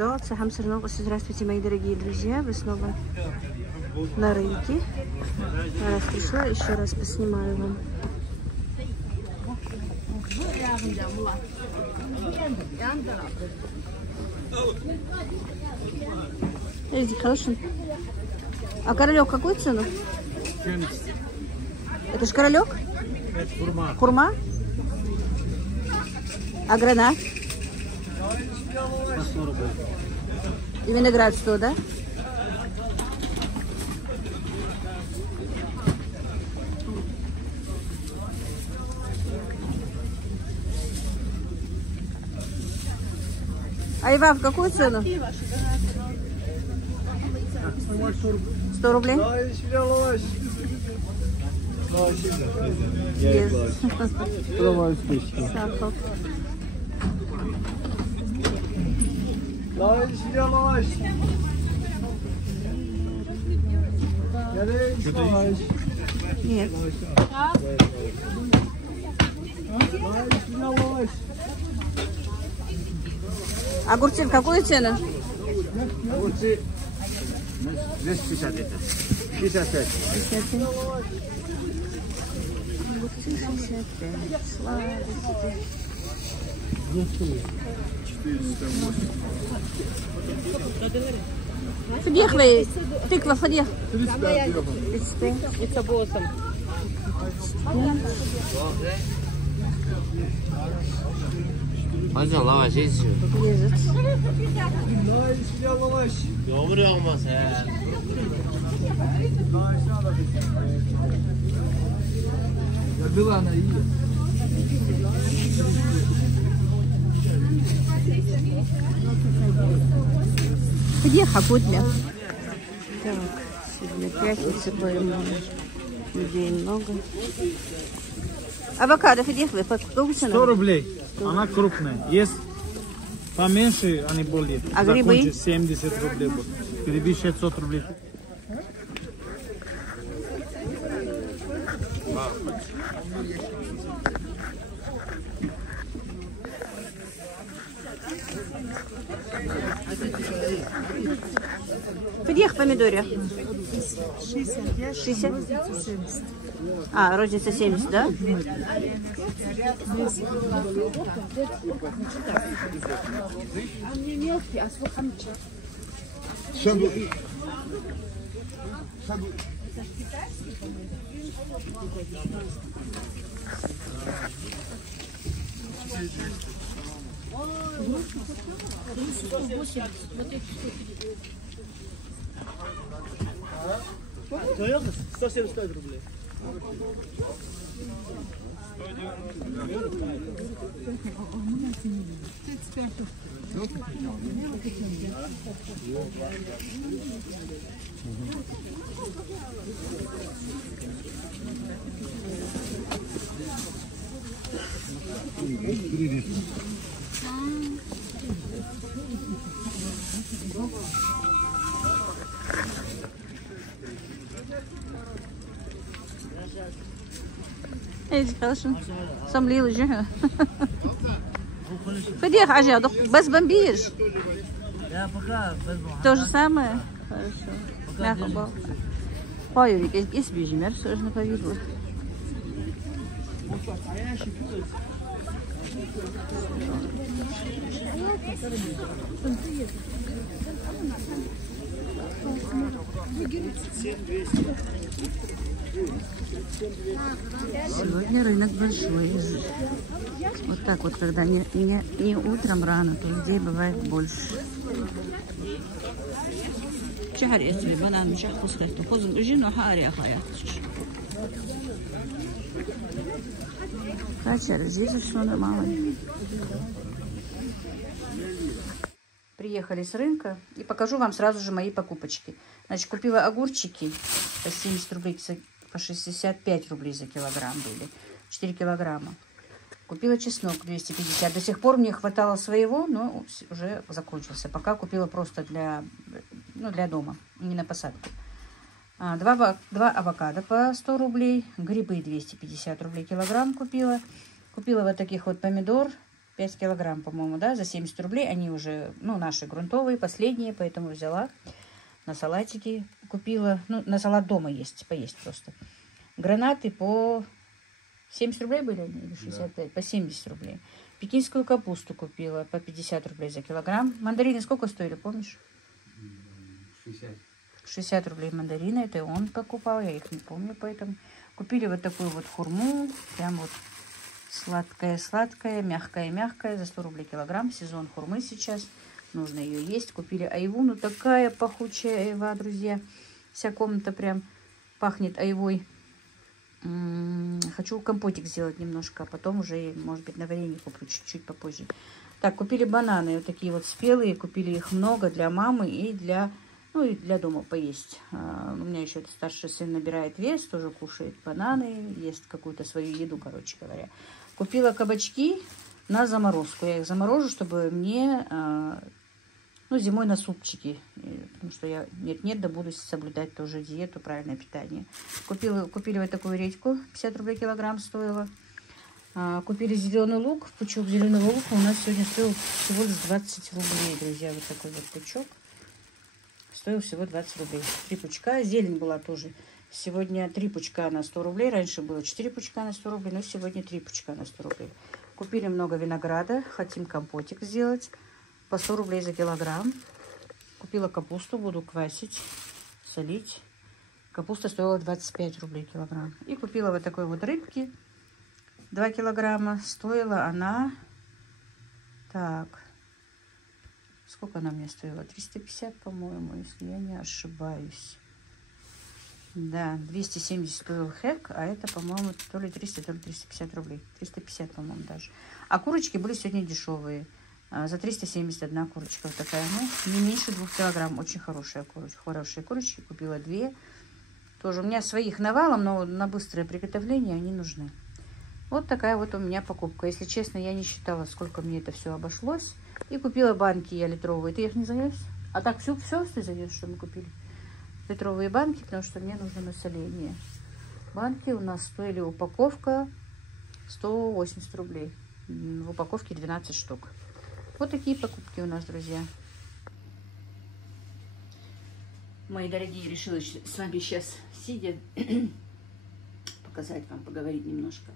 Здравствуйте, мои дорогие друзья. Вы снова на рынке. Раз пришла, еще раз поснимаю вам. Хороший. А королек какую цену? 70. Это ж королек? Это хурма. Хурма? А гранат? По 100 рублей. И виноград 100, да? А Ива в какую цену? 100 рублей? Нет. Огурцы в какую цену? Огурцы 250 это. 65. 65. Огурцы 65. Сладости. Фадьехвы, тыква, фадьех. 35. Это 8. Hocam lavaş yetişiyor. Doğru olmaz he. Была она и. Где хапутля? Так, сегодня пятница, поэтому людей много. Авокадо, где вы? По 100 рублей. Она крупная. Есть поменьше, они более. А грибы? 70 рублей. Грибы 600 рублей. Фадьех помидоры. 60. А, розница 70, да? Серьезно? 175 рублей. ايدي خلاص صملي وجهها فديخ عجادق بس бомбишь. То же самое. Хорошо. Merhaba. Hayır, esbijmer sözünü повидло. Сегодня рынок большой. Вот так вот, когда не утром рано, то людей бывает больше. شهر اسمي بنا مش هخص خيط خذ اجين وحاري يا خيا качер здесь все нормально. Приехали с рынка и покажу вам сразу же мои покупочки. Значит, купила огурчики по 70 рублей, по 65 рублей за килограмм были, 4 килограмма. Купила чеснок 250. До сих пор мне хватало своего, но уже закончился. Пока купила просто для дома, не на посадку. Два авокадо по 100 рублей. Грибы 250 рублей килограмм купила. Купила вот таких вот помидор 5 килограмм, по-моему, да, за 70 рублей. Они уже, ну, наши грунтовые, последние, поэтому взяла. На салатики купила. Ну, на салат дома есть, поесть просто. Гранаты по 70 рублей были они, или 65? Да. По 70 рублей. Пекинскую капусту купила по 50 рублей за килограмм. Мандарины сколько стоили, помнишь? 60. 60 рублей мандарины. Это он покупал, я их не помню, поэтому. Купили вот такую вот хурму. Прям вот сладкая-сладкая, мягкая-мягкая. За 100 рублей килограмм. Сезон хурмы сейчас. Нужно ее есть. Купили айву. Ну, такая пахучая айва, друзья. Вся комната прям пахнет айвой. Хочу компотик сделать немножко, а потом уже, может быть, на варенье куплю чуть-чуть попозже. Так, купили бананы, вот такие вот спелые. Купили их много для мамы и для, ну, и для дома поесть. У меня еще старший сын набирает вес, тоже кушает бананы, ест какую-то свою еду, короче говоря. Купила кабачки на заморозку. Я их заморожу, чтобы мне, ну, зимой на супчики. Потому что я нет-нет, да буду соблюдать тоже диету, правильное питание. Купили вот такую редьку, 50 рублей килограмм стоила. Купили зеленый лук. Пучок зеленого лука у нас сегодня стоил всего лишь 20 рублей, друзья. Вот такой вот пучок. Стоил всего 20 рублей. 3 пучка. Зелень была тоже. Сегодня 3 пучка на 100 рублей. Раньше было 4 пучка на 100 рублей, но сегодня 3 пучка на 100 рублей. Купили много винограда. Хотим компотик сделать. По 100 рублей за килограмм. Купила капусту. Буду квасить, солить. Капуста стоила 25 рублей килограмм. И купила вот такой вот рыбки. 2 килограмма. Стоила она... Так. Сколько она мне стоила? 350, по-моему, если я не ошибаюсь. Да, 270 стоил хэк, а это, по-моему, то ли 300, то ли 350 рублей. 350, по-моему, даже. А курочки были сегодня дешевые. За 371 курочка вот такая. Ну, не меньше 2 килограмм. Очень хорошая курочка. Хорошие курочки. Купила 2. Тоже у меня своих навалом, но на быстрое приготовление они нужны. Вот такая вот у меня покупка. Если честно, я не считала, сколько мне это все обошлось. И купила банки я литровые. Ты их не занес? А так все ты занес, что мы купили? Литровые банки, потому что мне нужно насоление. Банки у нас стоили упаковка 180 рублей. В упаковке 12 штук. Вот такие покупки у нас, друзья. Мои дорогие, решила с вами сейчас сидя показать вам, поговорить немножко.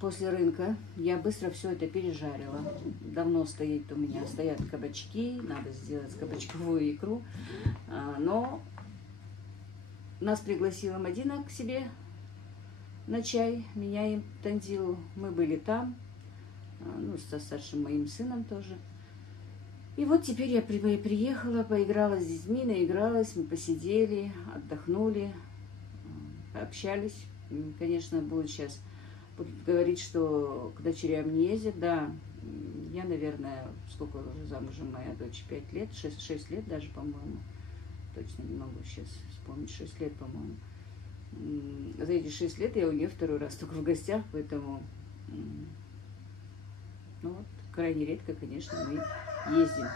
После рынка я быстро все это пережарила. Давно стоят кабачки, надо сделать кабачковую икру. Но нас пригласила Мадина к себе на чай, меня и Тандилу. Мы были там, ну, со старшим моим сыном тоже. И вот теперь я приехала, поиграла с детьми, наигралась, мы посидели, отдохнули, пообщались. Конечно, будут говорить, что к дочерям не ездят. Да, я, наверное, сколько уже замужем, моя дочь, 5 лет, 6 лет даже, по-моему. Точно не могу сейчас вспомнить, 6 лет, по-моему. За эти 6 лет я у нее второй раз только в гостях, поэтому, ну вот, крайне редко, конечно, мы ездим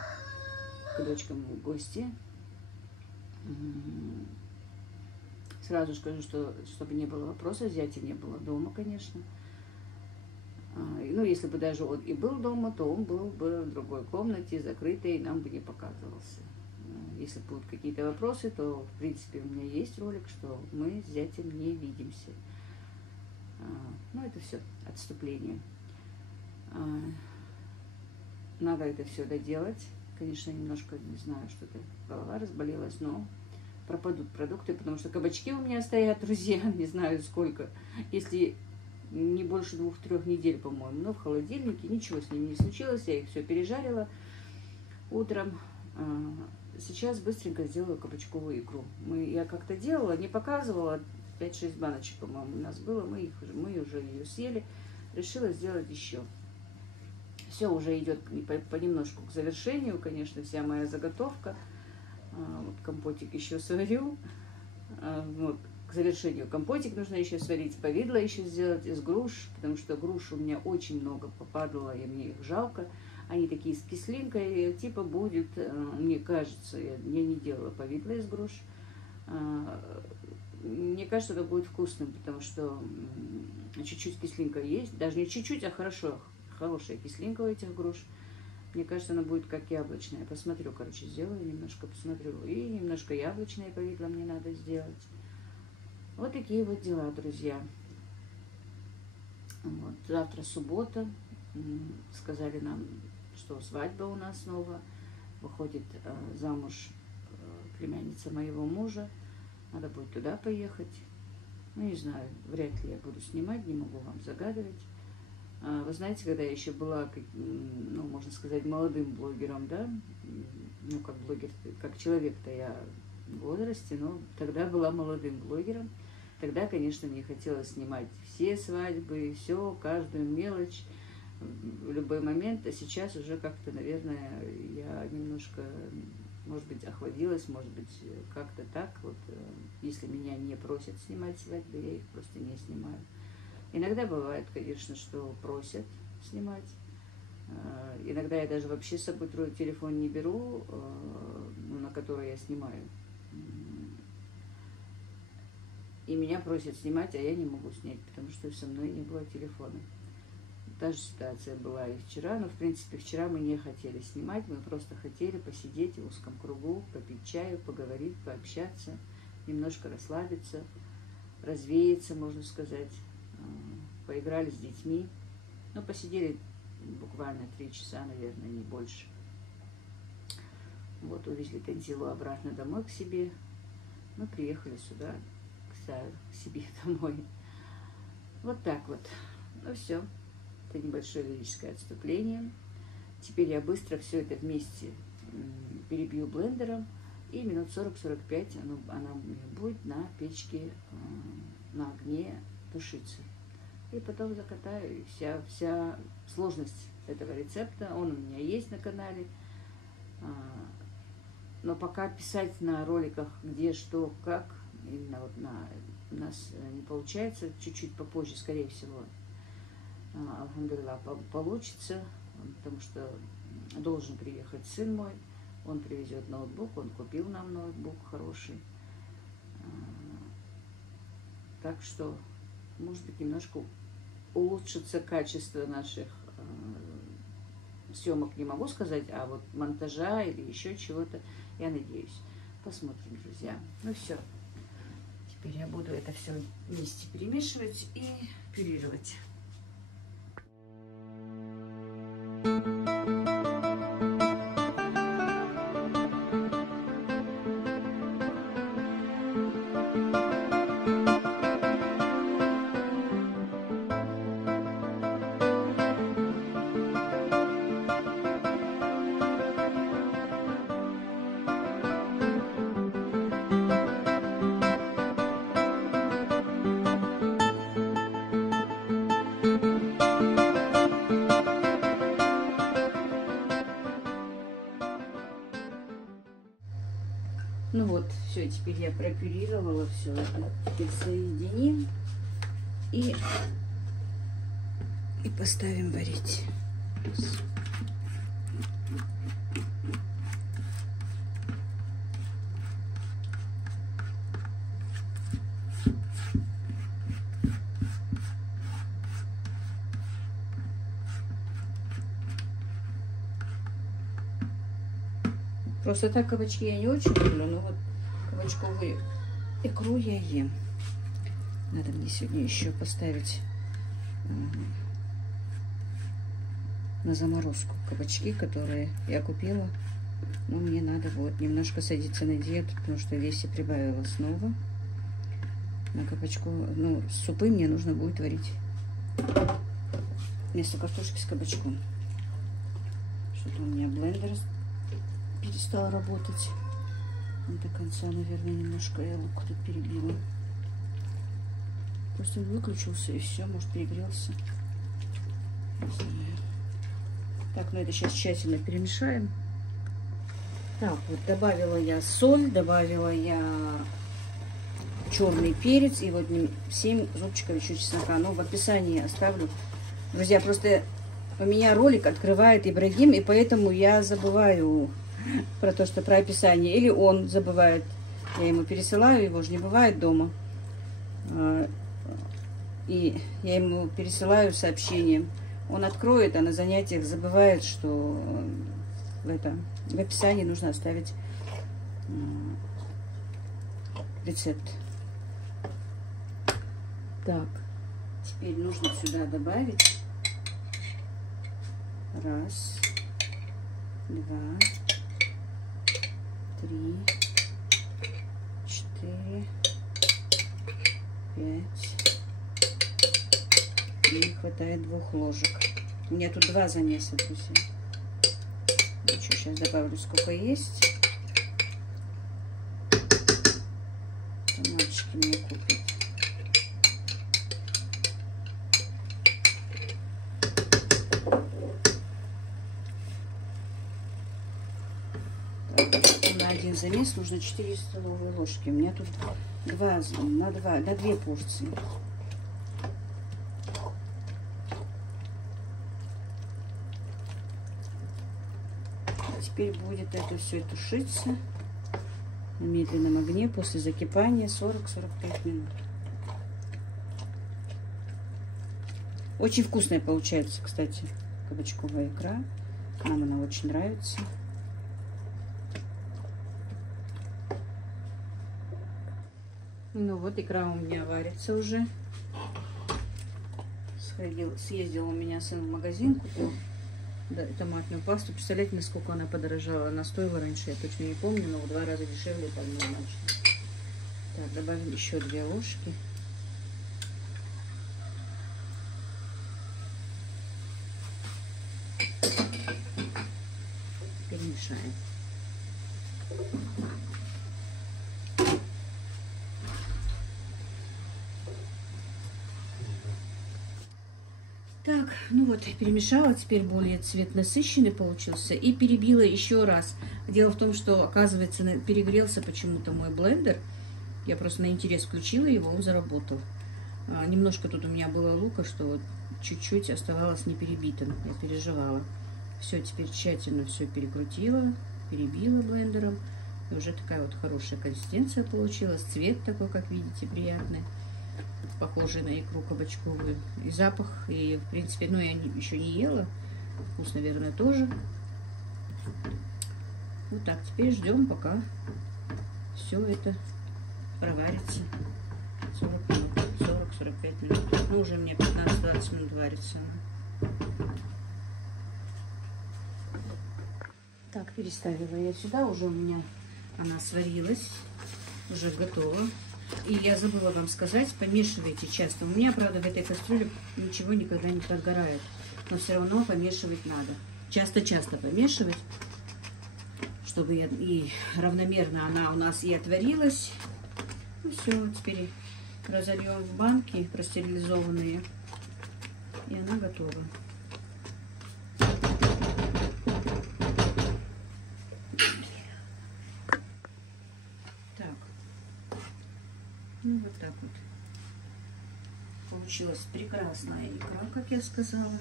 к дочкам в гости. Сразу скажу, что чтобы не было вопроса, зятя не было дома, конечно. Ну, если бы даже он и был дома, то он был бы в другой комнате, закрытой, и нам бы не показывался. Если будут какие-то вопросы, то, в принципе, у меня есть ролик, что мы с зятем не видимся. Ну, это все отступление. Надо это все доделать. Конечно, немножко, не знаю, что-то голова разболелась, но пропадут продукты, потому что кабачки у меня стоят, друзья, не знаю сколько, если не больше 2-3 недель, по-моему, но в холодильнике, ничего с ними не случилось, я их все пережарила утром. Сейчас быстренько сделаю кабачковую икру. Я как-то делала, не показывала, 5-6 баночек, по-моему, у нас было, мы уже ее съели, решила сделать еще. Все уже идет понемножку к завершению, конечно, вся моя заготовка. Вот компотик еще сварю. Вот, к завершению компотик нужно еще сварить, повидло еще сделать из груш, потому что груш у меня очень много попадало, и мне их жалко. Они такие с кислинкой, типа будет, мне кажется, я не делала повидло из груш. мне кажется, это будет вкусным, потому что чуть-чуть кислинка есть. Даже не чуть-чуть, а хорошая кислинка у этих груш. Мне кажется, она будет как яблочная. Посмотрю, короче, сделаю немножко, посмотрю. И немножко яблочное повидло мне надо сделать. Вот такие вот дела, друзья. Вот. Завтра суббота. Сказали нам, что свадьба у нас снова. Выходит замуж племянница моего мужа. Надо будет туда поехать. Ну, не знаю, вряд ли я буду снимать, не могу вам загадывать. Вы знаете, когда я еще была, ну, можно сказать, молодым блогером, да, ну, как блогер, как человек-то я в возрасте, но тогда была молодым блогером. Тогда, конечно, мне хотелось снимать все свадьбы, все, каждую мелочь, в любой момент. А сейчас уже как-то, наверное, я немножко, может быть, охладилась, может быть, как-то так. Вот, если меня не просят снимать свадьбы, я их просто не снимаю. Иногда бывает, конечно, что просят снимать. Иногда я даже вообще с собой телефон не беру, на который я снимаю. И меня просят снимать, а я не могу снять, потому что со мной не было телефона. Та же ситуация была и вчера, но, в принципе, вчера мы не хотели снимать, мы просто хотели посидеть в узком кругу, попить чаю, поговорить, пообщаться, немножко расслабиться, развеяться, можно сказать. Поиграли с детьми, ну, посидели буквально 3 часа, наверное, не больше. Вот, увезли Танзилу обратно домой к себе. Мы приехали сюда, к себе домой. Вот так вот. Ну, все. Это небольшое лирическое отступление. Теперь я быстро все это вместе перебью блендером. И минут 40-45 она у меня будет на печке, на огне тушиться. И потом закатаю. И вся сложность этого рецепта, он у меня есть на канале. Но пока писать на роликах, где, что, как, именно вот у нас не получается, чуть-чуть попозже, скорее всего, алхамдулилlah, получится, потому что должен приехать сын мой, он привезет ноутбук, он купил нам ноутбук хороший. Так что, может быть, немножко улучшится качество наших съемок, не могу сказать, а вот монтажа или еще чего-то, я надеюсь. Посмотрим, друзья. Ну все. Теперь я буду это все вместе перемешивать и пюрировать. Ну вот, все, теперь я пропюрировала все это. Теперь соединим и поставим варить. Просто так кабачки я не очень люблю, но вот кабачковую икру я ем. Надо мне сегодня еще поставить на заморозку кабачки, которые я купила. Но мне надо вот немножко садиться на диету, потому что в весе прибавила снова. На кабачку, ну, супы мне нужно будет варить вместо картошки с кабачком. Что-то у меня блендер перестал работать. Не до конца, наверное, немножко я лук тут перебила. Просто выключился и все, может, перегрелся. Не знаю. Так, ну это сейчас тщательно перемешаем. Так, вот добавила я соль, добавила я черный перец и вот 7 зубчиков еще чеснока. Ну, в описании оставлю. Друзья, просто у меня ролик открывает Ибрагим, и поэтому я забываю про то, что про описание. Или он забывает. Я ему пересылаю, его же не бывает дома. И я ему пересылаю сообщение. Он откроет, а на занятиях забывает, что в описании нужно оставить рецепт. Так, теперь нужно сюда добавить 1, 2, 3, 4, 5. И не хватает 2 ложек. У меня тут 2 замеса, друзья. Еще сейчас добавлю, сколько есть. Мальчики мне купят. Так, на один замес нужно 4 столовые ложки. У меня тут 2 на 2 порции. Теперь будет это все тушиться на медленном огне после закипания 40-45 минут. Очень вкусная получается, кстати, кабачковая икра. Нам она очень нравится. Ну вот, икра у меня варится уже. Съездил у меня сын в магазин, купил томатную пасту. Представляете, насколько она подорожала? Она стоила раньше, я точно не помню, но в 2 раза дешевле однозначно. Так, добавим еще 2 ложки. Перемешаем. Так, ну вот, перемешала, теперь более цвет насыщенный получился. И перебила еще раз. Дело в том, что, оказывается, перегрелся почему-то мой блендер. Я просто на интерес включила его, он заработал. Немножко тут у меня было лука, что вот чуть-чуть оставалось не перебитым. Я переживала. Все, теперь тщательно все перекрутила, перебила блендером. И уже такая вот хорошая консистенция получилась. Цвет такой, как видите, приятный. Похожий на икру кабачковую. И запах, и в принципе, ну я еще не ела. Вкус, наверное, тоже. Вот так, теперь ждем, пока все это проварится. 40 минут, 40-45 минут. Ну, уже мне 15-20 минут варится она. Так, переставила я сюда, уже у меня она сварилась, уже готова. И я забыла вам сказать, помешивайте часто. У меня, правда, в этой кастрюле ничего никогда не подгорает. Но все равно помешивать надо. Часто-часто помешивать, чтобы и равномерно она у нас и отварилась. Ну все, теперь разольем в банки простерилизованные. И она готова. Ну, вот так вот. Получилась прекрасная икра, как я сказала.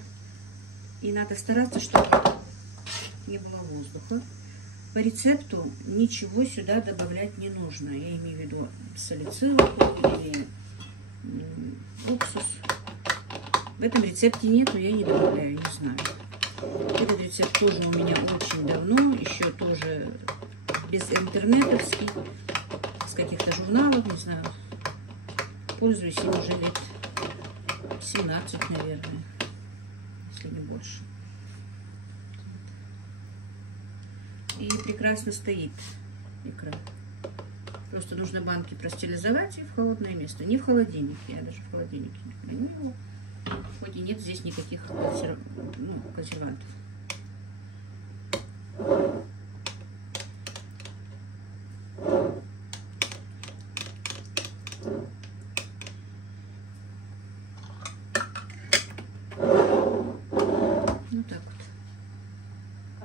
И надо стараться, чтобы не было воздуха. По рецепту ничего сюда добавлять не нужно. Я имею в виду салициловку или уксус. В этом рецепте нету, я не добавляю, не знаю. Этот рецепт тоже у меня очень давно, еще тоже без интернетовских, с каких-то журналов, не знаю. Пользуюсь им уже лет 17, наверное, если не больше. И прекрасно стоит икра. Просто нужно банки простерилизовать и в холодное место. Не в холодильнике, я даже в холодильнике не храню его. Хоть и нет здесь никаких консервантов.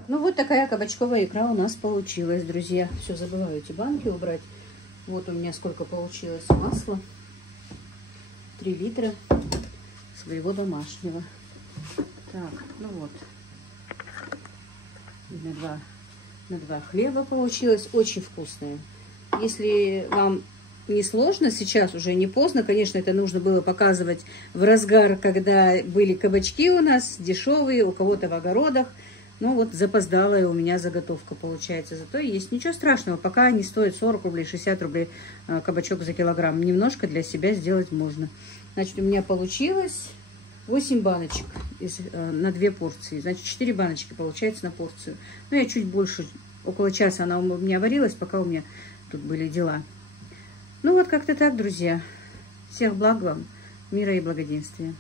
Ну вот такая кабачковая икра у нас получилась, друзья. Все, забываю эти банки убрать. Вот у меня сколько получилось масла. 3 литра своего домашнего. Так, ну вот. На 2 хлеба получилось. Очень вкусное. Если вам несложно, сейчас уже не поздно. Конечно, это нужно было показывать в разгар, когда были кабачки у нас дешевые, у кого-то в огородах. Ну вот запоздалая у меня заготовка получается. Зато есть ничего страшного, пока они стоят 40 рублей, 60 рублей кабачок за килограмм. Немножко для себя сделать можно. Значит, у меня получилось 8 баночек на 2 порции. Значит, 4 баночки получается на порцию. Ну, я чуть больше, около часа она у меня варилась, пока у меня тут были дела. Ну, вот как-то так, друзья. Всех благ вам, мира и благоденствия.